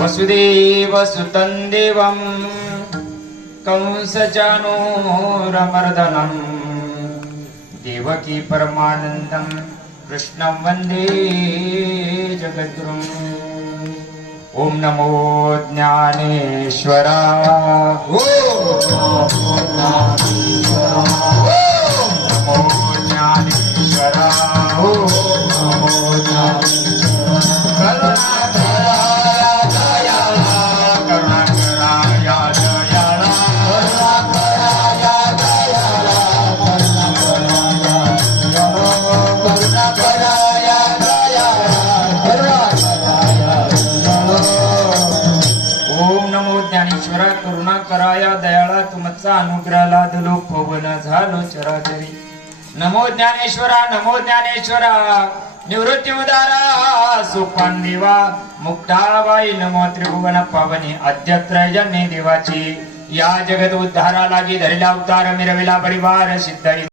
वसुदेवसुतं देवं कंसचाणूरमर्दनं देवकी परमानन्दं कृष्णं वन्दे जगद्गुरुम्। ओम नमो ज्ञानेश्वराय। ओम नमो ज्ञानेश्वराय। ओम नमो ज्ञानेश्वरा करुणा कराया दयाळा तुमचा अनुग्रह लादलो पवन झालो चराचरी। नमो ज्ञानेश्वरा नमो ज्ञानेश्वरा निवृत्ती उदारा सुपान देवा मुक्ताबाई नमो त्रिभुवन पावनी अद्यत्रजन्य देवाची या जगत उद्धारा लागी धरिला अवतार मिरविला परिवार सिद्ध